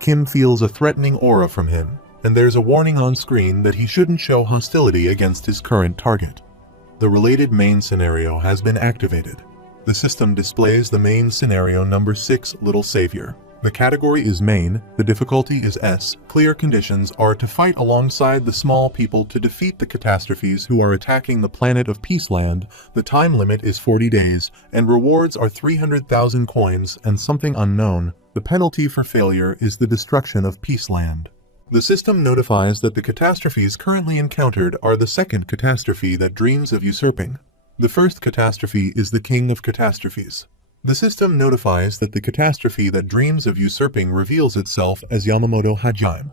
Kim feels a threatening aura from him, and there's a warning on screen that he shouldn't show hostility against his current target. The related main scenario has been activated. The system displays the main scenario number 6, Little Savior. The category is main, the difficulty is S. Clear conditions are to fight alongside the small people to defeat the catastrophes who are attacking the planet of Peaceland. The time limit is 40 days, and rewards are 300,000 coins and something unknown. The penalty for failure is the destruction of Peaceland. The system notifies that the catastrophes currently encountered are the second catastrophe that dreams of usurping. The first catastrophe is the King of Catastrophes. The system notifies that the catastrophe that dreams of usurping reveals itself as Yamamoto Hajime.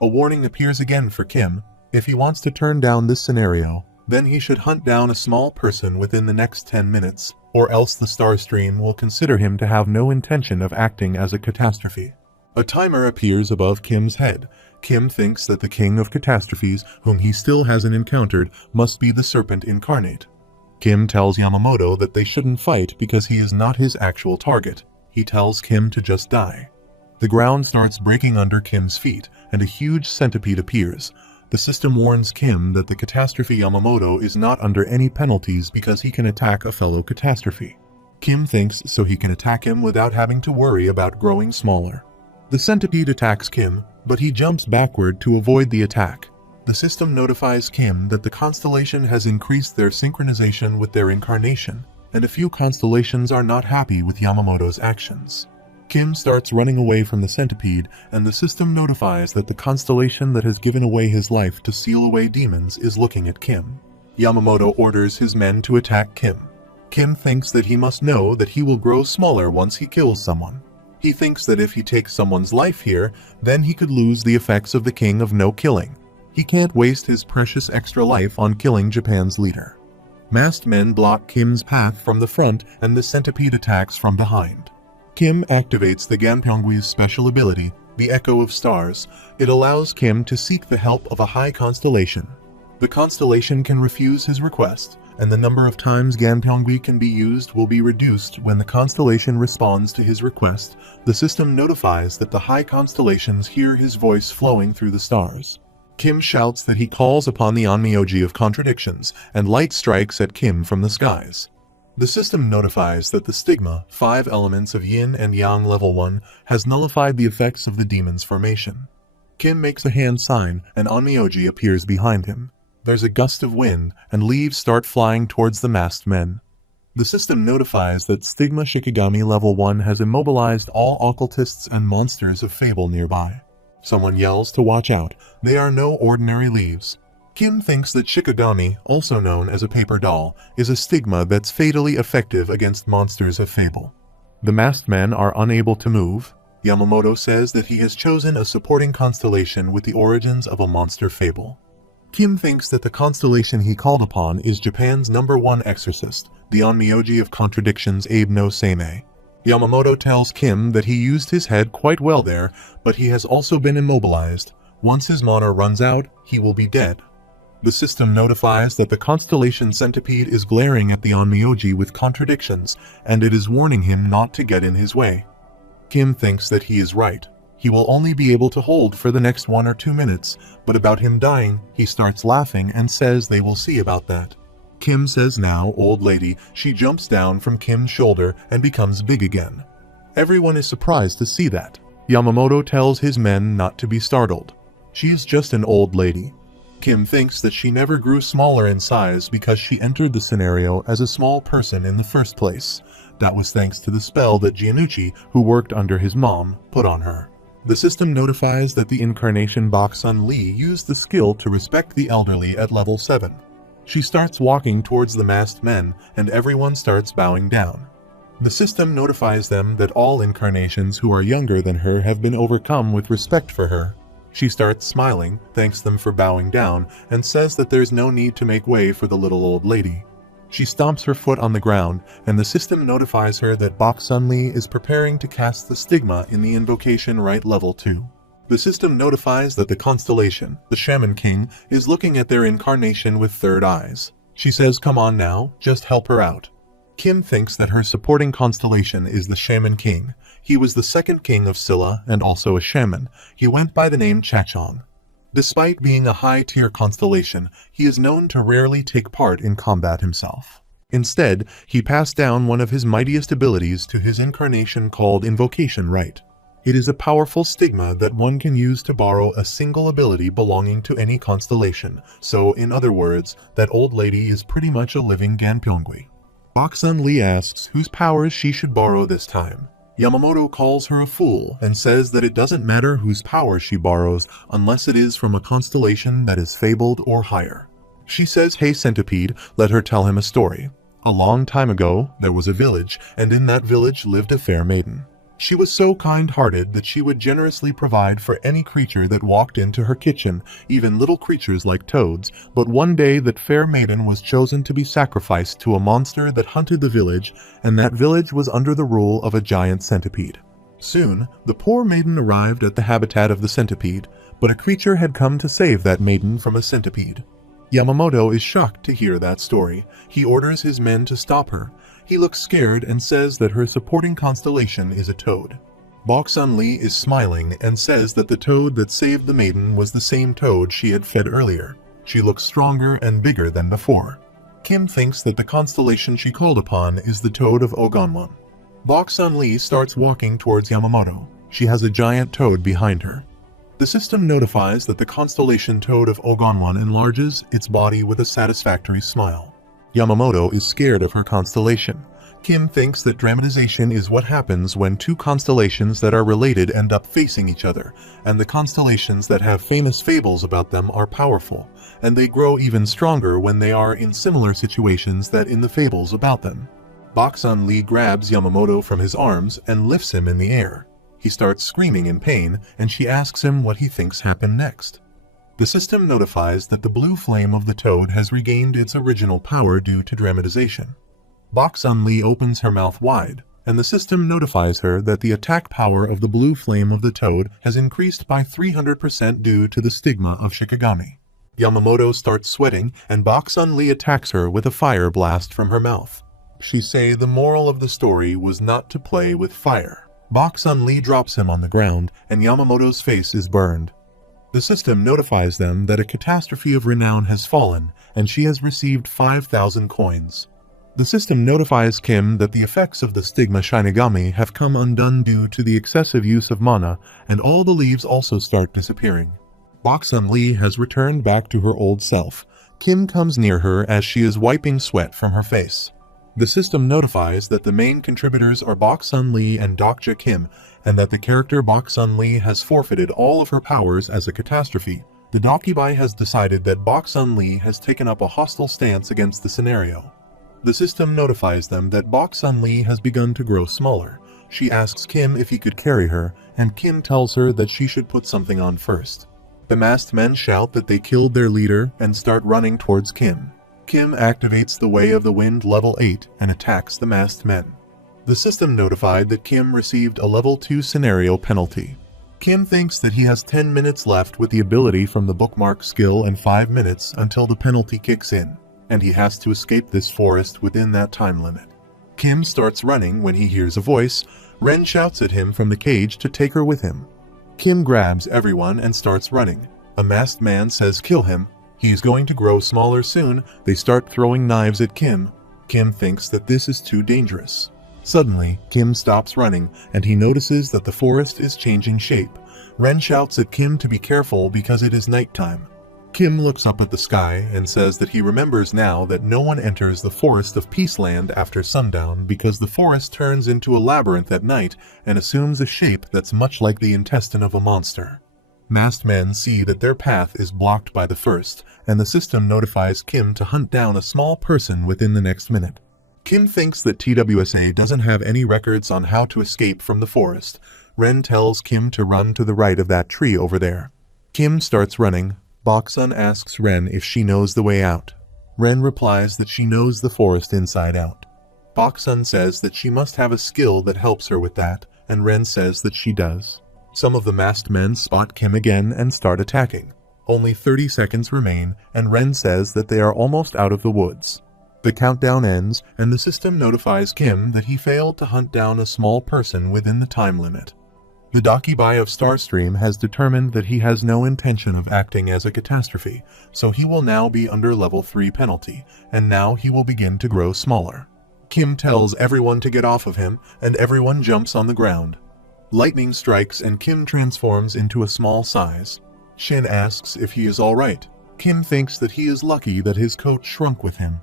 A warning appears again for Kim. If he wants to turn down this scenario, then he should hunt down a small person within the next 10 minutes, or else the star stream will consider him to have no intention of acting as a catastrophe. A timer appears above Kim's head. Kim thinks that the King of Catastrophes, whom he still hasn't encountered, must be the serpent incarnate. Kim tells Yamamoto that they shouldn't fight because he is not his actual target. He tells Kim to just die. The ground starts breaking under Kim's feet, and a huge centipede appears. The system warns Kim that the catastrophe Yamamoto is not under any penalties because he can attack a fellow catastrophe. Kim thinks so he can attack him without having to worry about growing smaller. The centipede attacks Kim, but he jumps backward to avoid the attack. The system notifies Kim that the constellation has increased their synchronization with their incarnation, and a few constellations are not happy with Yamamoto's actions. Kim starts running away from the centipede, and the system notifies that the constellation that has given away his life to seal away demons is looking at Kim. Yamamoto orders his men to attack Kim. Kim thinks that he must know that he will grow smaller once he kills someone. He thinks that if he takes someone's life here, then he could lose the effects of the King of No Killing. He can't waste his precious extra life on killing Japan's leader. Masked men block Kim's path from the front, and the centipede attacks from behind. Kim activates the Ganpyeongwi's special ability, the Echo of Stars. It allows Kim to seek the help of a high constellation. The constellation can refuse his request, and the number of times Ganpyeongwi can be used will be reduced when the constellation responds to his request. The system notifies that the high constellations hear his voice flowing through the stars. Kim shouts that he calls upon the Onmyoji of Contradictions, and light strikes at Kim from the skies. The system notifies that the stigma, 5 elements of Yin and Yang level 1, has nullified the effects of the demon's formation. Kim makes a hand sign, and Onmyoji appears behind him. There's a gust of wind, and leaves start flying towards the masked men. The system notifies that Stigma Shikigami level 1 has immobilized all occultists and monsters of fable nearby. Someone yells to watch out. They are no ordinary leaves. Kim thinks that Shikigami, also known as a paper doll, is a stigma that's fatally effective against monsters of fable. The masked men are unable to move. Yamamoto says that he has chosen a supporting constellation with the origins of a monster fable. Kim thinks that the constellation he called upon is Japan's #1 exorcist, the Onmyoji of Contradictions Abe no Seimei. Yamamoto tells Kim that he used his head quite well there, but he has also been immobilized. Once his mana runs out, he will be dead. The system notifies that the constellation centipede is glaring at the Onmyoji with contradictions, and it is warning him not to get in his way. Kim thinks that he is right. He will only be able to hold for the next 1 or 2 minutes, but about him dying, he starts laughing and says they will see about that. Kim says now, old lady. She jumps down from Kim's shoulder and becomes big again. Everyone is surprised to see that. Yamamoto tells his men not to be startled. She is just an old lady. Kim thinks that she never grew smaller in size because she entered the scenario as a small person in the first place. That was thanks to the spell that Giannucci, who worked under his mom, put on her. The system notifies that the incarnation Bok Sun Lee used the skill to respect the elderly at level 7. She starts walking towards the masked men, and everyone starts bowing down. The system notifies them that all incarnations who are younger than her have been overcome with respect for her. She starts smiling, thanks them for bowing down, and says that there's no need to make way for the little old lady. She stomps her foot on the ground, and the system notifies her that Bok Sun Lee is preparing to cast the stigma in the invocation rite level 2. The system notifies that the constellation, the Shaman King, is looking at their incarnation with third eyes. She says, come on now, just help her out. Kim thinks that her supporting constellation is the Shaman King. He was the second king of Silla and also a shaman. He went by the name Chachon. Despite being a high-tier constellation, he is known to rarely take part in combat himself. Instead, he passed down one of his mightiest abilities to his incarnation called Invocation Right. It is a powerful stigma that one can use to borrow a single ability belonging to any constellation, so in other words, that old lady is pretty much a living Ganpyeongui. Bok Sun Lee asks whose powers she should borrow this time. Yamamoto calls her a fool and says that it doesn't matter whose power she borrows unless it is from a constellation that is fabled or higher. She says, "Hey Centipede, let her tell him a story. A long time ago, there was a village, and in that village lived a fair maiden. She was so kind-hearted that she would generously provide for any creature that walked into her kitchen, even little creatures like toads, but one day that fair maiden was chosen to be sacrificed to a monster that hunted the village, and that village was under the rule of a giant centipede. Soon, the poor maiden arrived at the habitat of the centipede, but a creature had come to save that maiden from a centipede. Yamamoto is shocked to hear that story. He orders his men to stop her. He looks scared and says that her supporting constellation is a toad. Bok Sun Lee is smiling and says that the toad that saved the maiden was the same toad she had fed earlier. She looks stronger and bigger than before. Kim thinks that the constellation she called upon is the toad of Ogonwon. Bok Sun Lee starts walking towards Yamamoto. She has a giant toad behind her. The system notifies that the constellation toad of Ogonwon enlarges its body with a satisfactory smile. Yamamoto is scared of her constellation. Kim thinks that dramatization is what happens when two constellations that are related end up facing each other, and the constellations that have famous fables about them are powerful, and they grow even stronger when they are in similar situations that in the fables about them. Bok Sun Lee grabs Yamamoto from his arms and lifts him in the air. He starts screaming in pain, and she asks him what he thinks happened next. The system notifies that the blue flame of the toad has regained its original power due to dramatization. Bok Sun Lee opens her mouth wide, and the system notifies her that the attack power of the blue flame of the toad has increased by 300% due to the stigma of Shikigami. Yamamoto starts sweating, and Bok Sun Lee attacks her with a fire blast from her mouth. She says the moral of the story was not to play with fire. Bok Sun Lee drops him on the ground, and Yamamoto's face is burned. The system notifies them that a catastrophe of renown has fallen, and she has received 5,000 coins. The system notifies Kim that the effects of the stigma Shinigami have come undone due to the excessive use of mana, and all the leaves also start disappearing. Bok Sun Lee has returned back to her old self. Kim comes near her as she is wiping sweat from her face. The system notifies that the main contributors are Bok Sun Lee and Dokja Kim, and that the character Bok Sun Lee has forfeited all of her powers as a catastrophe. The Dokibai has decided that Bok Sun Lee has taken up a hostile stance against the scenario. The system notifies them that Bok Sun Lee has begun to grow smaller. She asks Kim if he could carry her, and Kim tells her that she should put something on first. The masked men shout that they killed their leader and start running towards Kim. Kim activates the Way of the Wind level 8 and attacks the masked men. The system notified that Kim received a level 2 scenario penalty. Kim thinks that he has 10 minutes left with the ability from the bookmark skill and 5 minutes until the penalty kicks in, and he has to escape this forest within that time limit. Kim starts running when he hears a voice. Ren shouts at him from the cage to take her with him. Kim grabs everyone and starts running. A masked man says kill him. He's going to grow smaller soon. They start throwing knives at Kim. Kim thinks that this is too dangerous. Suddenly, Kim stops running, and he notices that the forest is changing shape. Ren shouts at Kim to be careful because it is nighttime. Kim looks up at the sky and says that he remembers now that no one enters the forest of Peaceland after sundown because the forest turns into a labyrinth at night and assumes a shape that's much like the intestine of a monster. Masked men see that their path is blocked by the first, and the system notifies Kim to hunt down a small person within the next minute. Kim thinks that TWSA doesn't have any records on how to escape from the forest. Ren tells Kim to run to the right of that tree over there. Kim starts running. Bok Sun asks Ren if she knows the way out. Ren replies that she knows the forest inside out. Bok Sun says that she must have a skill that helps her with that, and Ren says that she does. Some of the masked men spot Kim again and start attacking. Only 30 seconds remain, and Ren says that they are almost out of the woods. The countdown ends, and the system notifies Kim that he failed to hunt down a small person within the time limit. The Dakibai of Starstream has determined that he has no intention of acting as a catastrophe, so he will now be under level 3 penalty, and now he will begin to grow smaller. Kim tells everyone to get off of him, and everyone jumps on the ground. Lightning strikes and Kim transforms into a small size. Shin asks if he is alright. Kim thinks that he is lucky that his coat shrunk with him.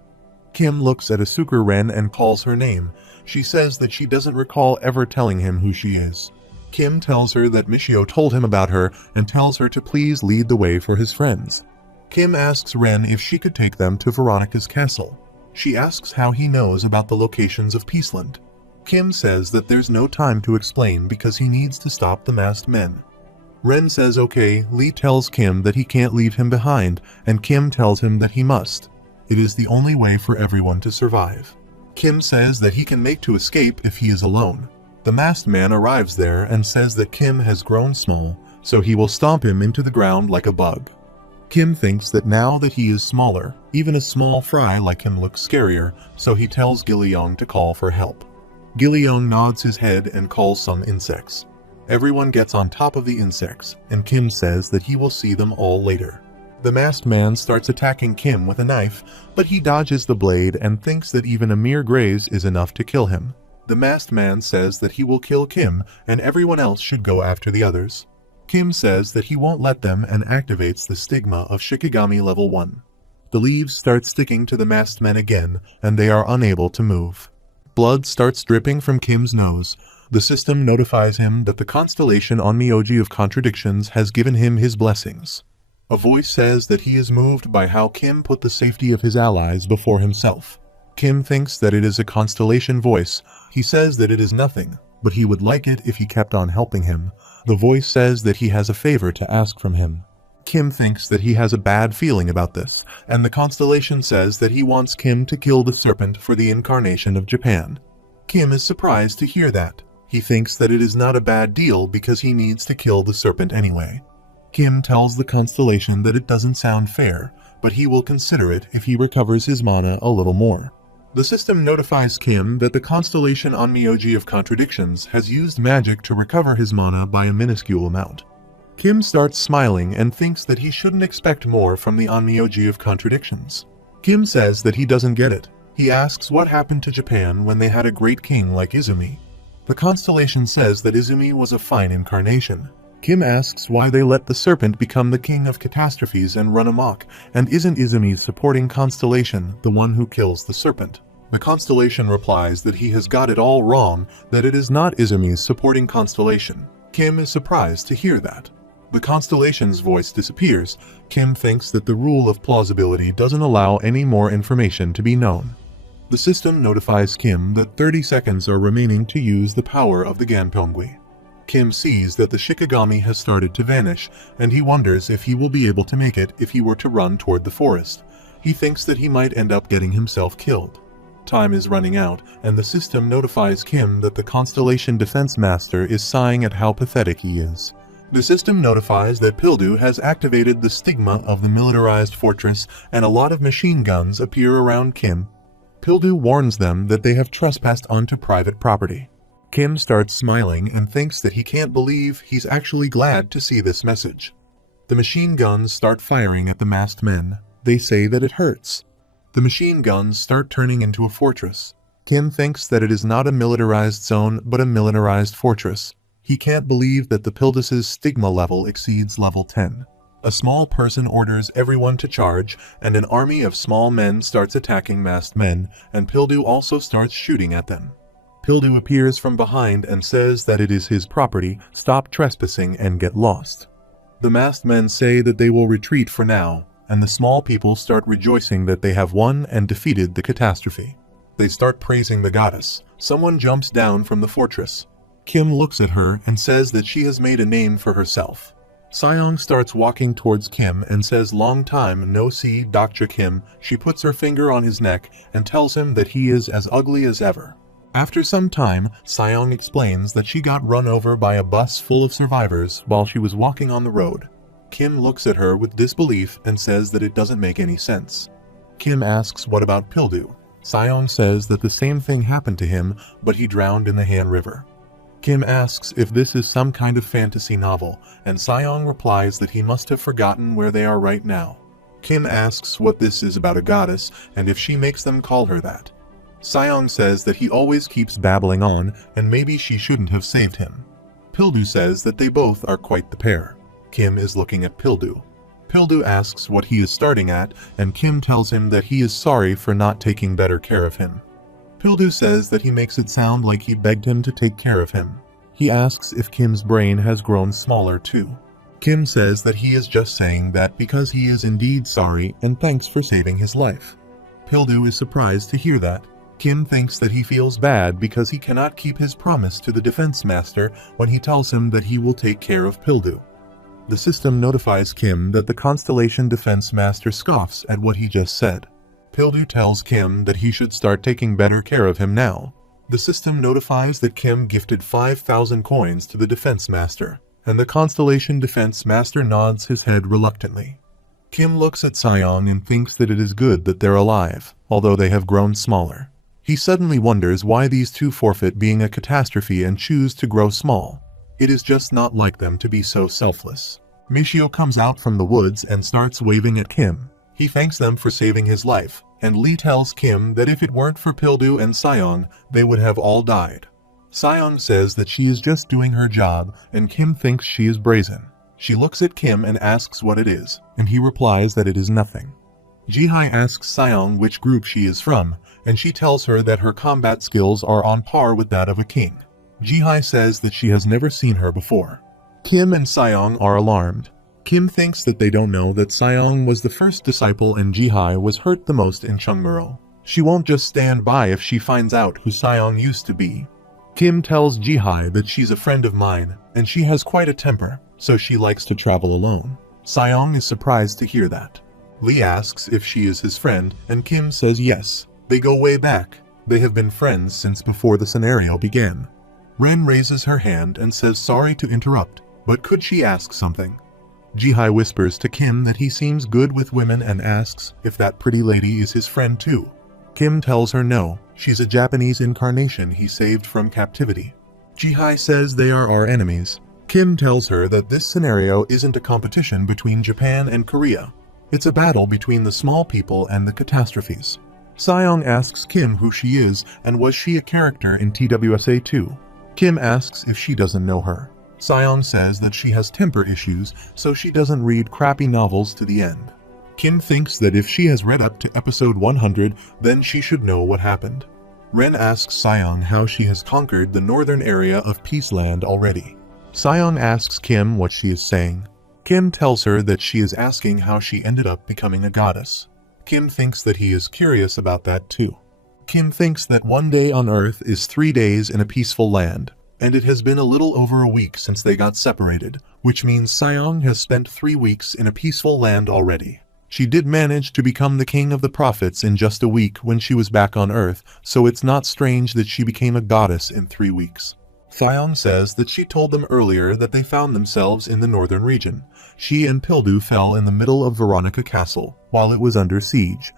Kim looks at Asuka Ren and calls her name. She says that she doesn't recall ever telling him who she is. Kim tells her that Michio told him about her and tells her to please lead the way for his friends. Kim asks Ren if she could take them to Veronica's castle. She asks how he knows about the locations of Peaceland. Kim says that there's no time to explain because he needs to stop the masked men. Ren says okay. Lee tells Kim that he can't leave him behind, and Kim tells him that he must. It is the only way for everyone to survive. Kim says that he can make to escape if he is alone. The masked man arrives there and says that Kim has grown small, so he will stomp him into the ground like a bug. Kim thinks that now that he is smaller, even a small fry like him looks scarier, so he tells Gilleong to call for help. Gilleong nods his head and calls some insects. Everyone gets on top of the insects, and Kim says that he will see them all later. The masked man starts attacking Kim with a knife, but he dodges the blade and thinks that even a mere graze is enough to kill him. The masked man says that he will kill Kim and everyone else should go after the others. Kim says that he won't let them and activates the stigma of Shikigami level 1. The leaves start sticking to the masked men again and they are unable to move. Blood starts dripping from Kim's nose. The system notifies him that the constellation on Myoji of Contradictions has given him his blessings. A voice says that he is moved by how Kim put the safety of his allies before himself. Kim thinks that it is a constellation voice. He says that it is nothing, but he would like it if he kept on helping him. The voice says that he has a favor to ask from him. Kim thinks that he has a bad feeling about this, and the constellation says that he wants Kim to kill the serpent for the incarnation of Japan. Kim is surprised to hear that. He thinks that it is not a bad deal because he needs to kill the serpent anyway. Kim tells the constellation that it doesn't sound fair, but he will consider it if he recovers his mana a little more. The system notifies Kim that the constellation on Myoji of Contradictions has used magic to recover his mana by a minuscule amount. Kim starts smiling and thinks that he shouldn't expect more from the Onmyoji of Contradictions. Kim says that he doesn't get it. He asks what happened to Japan when they had a great king like Izumi. The constellation says that Izumi was a fine incarnation. Kim asks why they let the serpent become the king of catastrophes and run amok, and isn't Izumi's supporting constellation the one who kills the serpent? The constellation replies that he has got it all wrong, that it is not Izumi's supporting constellation. Kim is surprised to hear that. The constellation's voice disappears. Kim thinks that the rule of plausibility doesn't allow any more information to be known. The system notifies Kim that 30 seconds are remaining to use the power of the Ganpyeongui. Kim sees that the Shikigami has started to vanish, and he wonders if he will be able to make it if he were to run toward the forest. He thinks that he might end up getting himself killed. Time is running out, and the system notifies Kim that the Constellation Defense Master is sighing at how pathetic he is. The system notifies that Pildu has activated the stigma of the militarized fortress, and a lot of machine guns appear around Kim. Pildu warns them that they have trespassed onto private property. Kim starts smiling and thinks that he can't believe he's actually glad to see this message. The machine guns start firing at the masked men. They say that it hurts. The machine guns start turning into a fortress. Kim thinks that it is not a militarized zone but a militarized fortress. He can't believe that the Pildus's stigma level exceeds level 10. A small person orders everyone to charge, and an army of small men starts attacking masked men, and Pildu also starts shooting at them. Pildu appears from behind and says that it is his property, stop trespassing and get lost. The masked men say that they will retreat for now, and the small people start rejoicing that they have won and defeated the catastrophe. They start praising the goddess. Someone jumps down from the fortress. Kim looks at her and says that she has made a name for herself. Seong starts walking towards Kim and says long time no see Dr. Kim. She puts her finger on his neck and tells him that he is as ugly as ever. After some time, Seong explains that she got run over by a bus full of survivors while she was walking on the road. Kim looks at her with disbelief and says that it doesn't make any sense. Kim asks what about Pildu. Seong says that the same thing happened to him, but he drowned in the Han River. Kim asks if this is some kind of fantasy novel, and Seong replies that he must have forgotten where they are right now. Kim asks what this is about a goddess, and if she makes them call her that. Seong says that he always keeps babbling on, and maybe she shouldn't have saved him. Pildu says that they both are quite the pair. Kim is looking at Pildu. Pildu asks what he is starting at, and Kim tells him that he is sorry for not taking better care of him. Pildu says that he makes it sound like he begged him to take care of him. He asks if Kim's brain has grown smaller too. Kim says that he is just saying that because he is indeed sorry and thanks for saving his life. Pildu is surprised to hear that. Kim thinks that he feels bad because he cannot keep his promise to the defense master when he tells him that he will take care of Pildu. The system notifies Kim that the Constellation defense master scoffs at what he just said. Pildu tells Kim that he should start taking better care of him now. The system notifies that Kim gifted 5,000 coins to the defense master, and the Constellation defense master nods his head reluctantly. Kim looks at Seong and thinks that it is good that they're alive, although they have grown smaller. He suddenly wonders why these two forfeit being a catastrophe and choose to grow small. It is just not like them to be so selfless. Michio comes out from the woods and starts waving at Kim. He thanks them for saving his life, and Lee tells Kim that if it weren't for Pildu and Seong, they would have all died. Seong says that she is just doing her job, and Kim thinks she is brazen. She looks at Kim and asks what it is, and he replies that it is nothing. Jihai asks Seong which group she is from, and she tells her that her combat skills are on par with that of a king. Jihai says that she has never seen her before. Kim and Seong are alarmed. Kim thinks that they don't know that Seong was the first disciple and Jihai was hurt the most in Chungmuro. She won't just stand by if she finds out who Seong used to be. Kim tells Jihai that she's a friend of mine, and she has quite a temper, so she likes to travel alone. Seong is surprised to hear that. Lee asks if she is his friend, and Kim says yes. They go way back. They have been friends since before the scenario began. Ren raises her hand and says sorry to interrupt, but could she ask something? Jihai whispers to Kim that he seems good with women and asks if that pretty lady is his friend too. Kim tells her no, she's a Japanese incarnation he saved from captivity. Jihai says they are our enemies. Kim tells her that this scenario isn't a competition between Japan and Korea. It's a battle between the small people and the catastrophes. Seong asks Kim who she is and was she a character in TWSA 2. Kim asks if she doesn't know her. Seong says that she has temper issues, so she doesn't read crappy novels to the end. Kim thinks that if she has read up to episode 100, then she should know what happened. Ren asks Seong how she has conquered the northern area of Peaceland already. Seong asks Kim what she is saying. Kim tells her that she is asking how she ended up becoming a goddess. Kim thinks that he is curious about that too. Kim thinks that one day on Earth is 3 days in a peaceful land, and it has been a little over a week since they got separated, which means Seong has spent 3 weeks in a peaceful land already. She did manage to become the king of the prophets in just a week when she was back on Earth, so it's not strange that she became a goddess in 3 weeks. Seong says that she told them earlier that they found themselves in the northern region. She and Pildu fell in the middle of Veronica Castle, while it was under siege.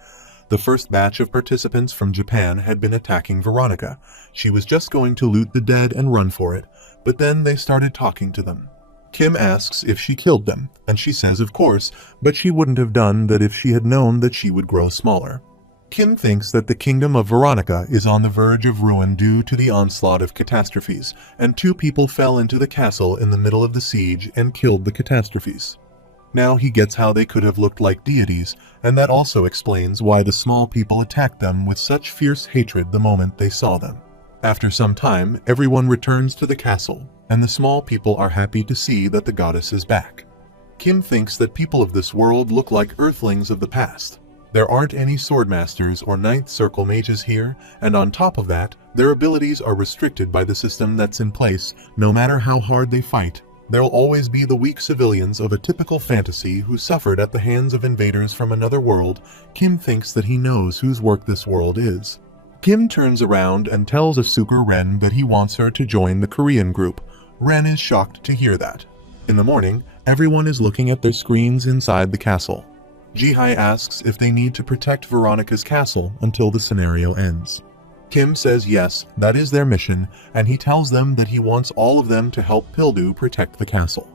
The first batch of participants from Japan had been attacking Veronica. She was just going to loot the dead and run for it, but then they started talking to them. Kim asks if she killed them, and she says of course, but she wouldn't have done that if she had known that she would grow smaller. Kim thinks that the kingdom of Veronica is on the verge of ruin due to the onslaught of catastrophes, and 2 people fell into the castle in the middle of the siege and killed the catastrophes. Now he gets how they could have looked like deities, and that also explains why the small people attacked them with such fierce hatred the moment they saw them. After some time, everyone returns to the castle, and the small people are happy to see that the goddess is back. Kim thinks that people of this world look like earthlings of the past. There aren't any swordmasters or ninth circle mages here, and on top of that, their abilities are restricted by the system that's in place. No matter how hard they fight, there'll always be the weak civilians of a typical fantasy who suffered at the hands of invaders from another world. Kim thinks that he knows whose work this world is. Kim turns around and tells Asuka Ren that he wants her to join the Korean group. Ren is shocked to hear that. In the morning, everyone is looking at their screens inside the castle. Jihai asks if they need to protect Veronica's castle until the scenario ends. Kim says yes, that is their mission, and he tells them that he wants all of them to help Pildu protect the castle.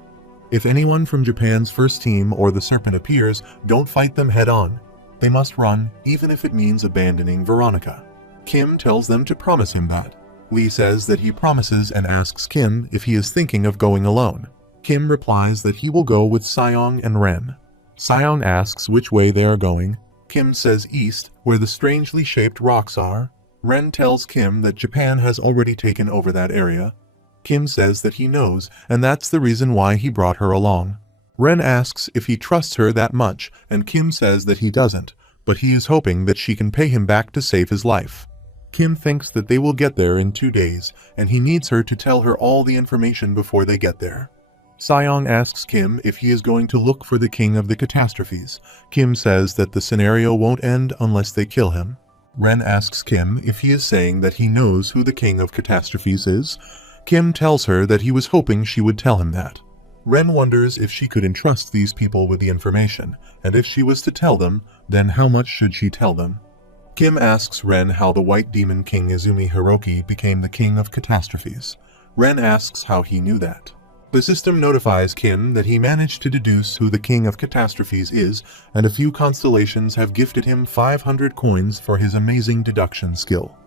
If anyone from Japan's first team or the Serpent appears, don't fight them head-on. They must run, even if it means abandoning Veronica. Kim tells them to promise him that. Lee says that he promises and asks Kim if he is thinking of going alone. Kim replies that he will go with Seong and Ren. Seong asks which way they are going. Kim says east, where the strangely shaped rocks are. Ren tells Kim that Japan has already taken over that area. Kim says that he knows, and that's the reason why he brought her along. Ren asks if he trusts her that much, and Kim says that he doesn't, but he is hoping that she can pay him back to save his life. Kim thinks that they will get there in 2 days, and he needs her to tell her all the information before they get there. Seong asks Kim if he is going to look for the King of the Catastrophes. Kim says that the scenario won't end unless they kill him. Ren asks Kim if he is saying that he knows who the King of Catastrophes is. Kim tells her that he was hoping she would tell him that. Ren wonders if she could entrust these people with the information, and if she was to tell them, then how much should she tell them? Kim asks Ren how the White Demon King Izumi Hiroki became the King of Catastrophes. Ren asks how he knew that. The system notifies Kim that he managed to deduce who the King of Catastrophes is, and a few constellations have gifted him 500 coins for his amazing deduction skill.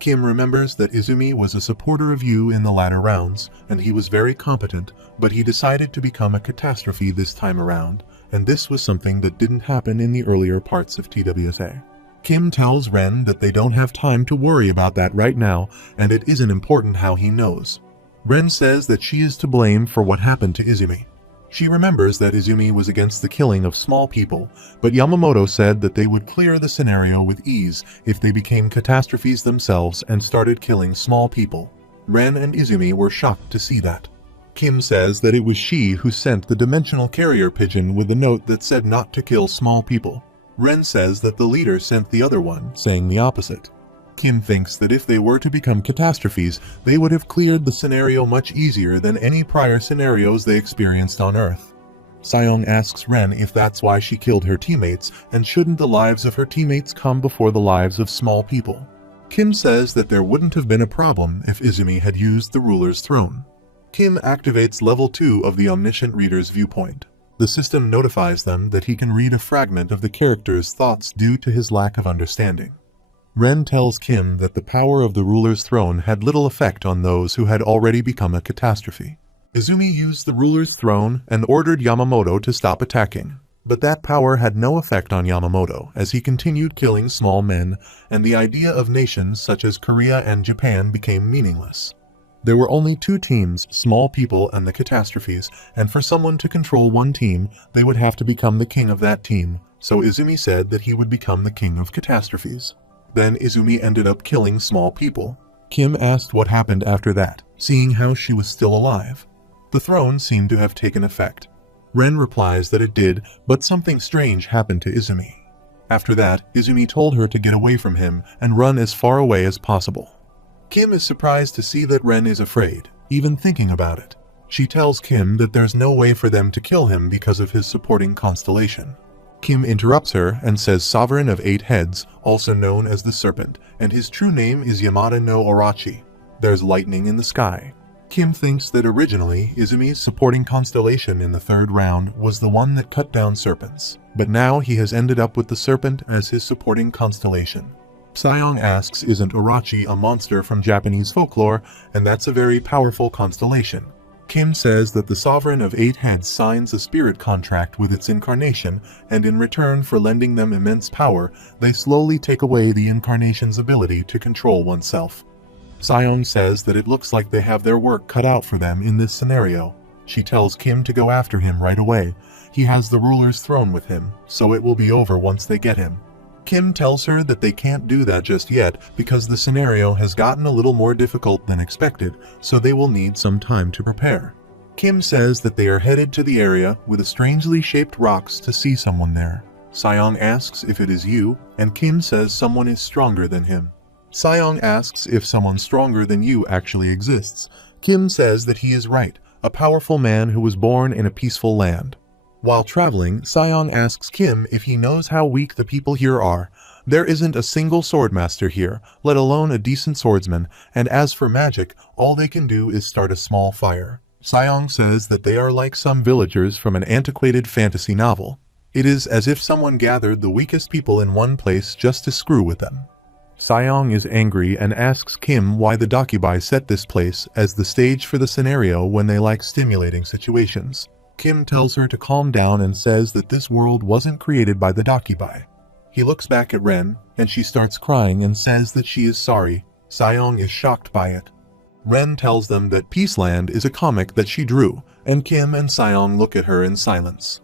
Kim remembers that Izumi was a supporter of Yu in the latter rounds, and he was very competent, but he decided to become a catastrophe this time around, and this was something that didn't happen in the earlier parts of TWSA. Kim tells Ren that they don't have time to worry about that right now, and it isn't important how he knows. Ren says that she is to blame for what happened to Izumi. She remembers that Izumi was against the killing of small people, but Yamamoto said that they would clear the scenario with ease if they became catastrophes themselves and started killing small people. Ren and Izumi were shocked to see that. Kim says that it was she who sent the dimensional carrier pigeon with a note that said not to kill small people. Ren says that the leader sent the other one, saying the opposite. Kim thinks that if they were to become catastrophes, they would have cleared the scenario much easier than any prior scenarios they experienced on Earth. Seong asks Ren if that's why she killed her teammates, and shouldn't the lives of her teammates come before the lives of small people. Kim says that there wouldn't have been a problem if Izumi had used the ruler's throne. Kim activates level 2 of the Omniscient Reader's viewpoint. The system notifies them that he can read a fragment of the character's thoughts due to his lack of understanding. Ren tells Kim that the power of the ruler's throne had little effect on those who had already become a catastrophe. Izumi used the ruler's throne and ordered Yamamoto to stop attacking, but that power had no effect on Yamamoto as he continued killing small men, and the idea of nations such as Korea and Japan became meaningless. There were only 2 teams, small people and the catastrophes, and for someone to control one team, they would have to become the king of that team, so Izumi said that he would become the king of catastrophes. Then Izumi ended up killing small people. Kim asked what happened after that, seeing how she was still alive. The throne seemed to have taken effect. Ren replies that it did, but something strange happened to Izumi. After that, Izumi told her to get away from him and run as far away as possible. Kim is surprised to see that Ren is afraid, even thinking about it. She tells Kim that there's no way for them to kill him because of his supporting constellation. Kim interrupts her and says Sovereign of 8 Heads, also known as the Serpent, and his true name is Yamada no Orachi. There's lightning in the sky. Kim thinks that originally Izumi's supporting constellation in the 3rd round was the one that cut down serpents, but now he has ended up with the Serpent as his supporting constellation. Seong asks isn't Orachi a monster from Japanese folklore, and that's a very powerful constellation. Kim says that the Sovereign of 8 Heads signs a spirit contract with its incarnation, and in return for lending them immense power, they slowly take away the incarnation's ability to control oneself. Seong says that it looks like they have their work cut out for them in this scenario. She tells Kim to go after him right away. He has the ruler's throne with him, so it will be over once they get him. Kim tells her that they can't do that just yet because the scenario has gotten a little more difficult than expected, so they will need some time to prepare. Kim says that they are headed to the area with the strangely shaped rocks to see someone there. Seong asks if it is Yu, and Kim says someone is stronger than him. Seong asks if someone stronger than Yu actually exists. Kim says that he is right, a powerful man who was born in a peaceful land. While traveling, Seong asks Kim if he knows how weak the people here are. There isn't a single swordmaster here, let alone a decent swordsman, and as for magic, all they can do is start a small fire. Seong says that they are like some villagers from an antiquated fantasy novel. It is as if someone gathered the weakest people in one place just to screw with them. Seong is angry and asks Kim why the Dakibai set this place as the stage for the scenario when they like stimulating situations. Kim tells her to calm down and says that this world wasn't created by the Dakibai. He looks back at Ren, and she starts crying and says that she is sorry. Seong is shocked by it. Ren tells them that Peaceland is a comic that she drew, and Kim and Seong look at her in silence.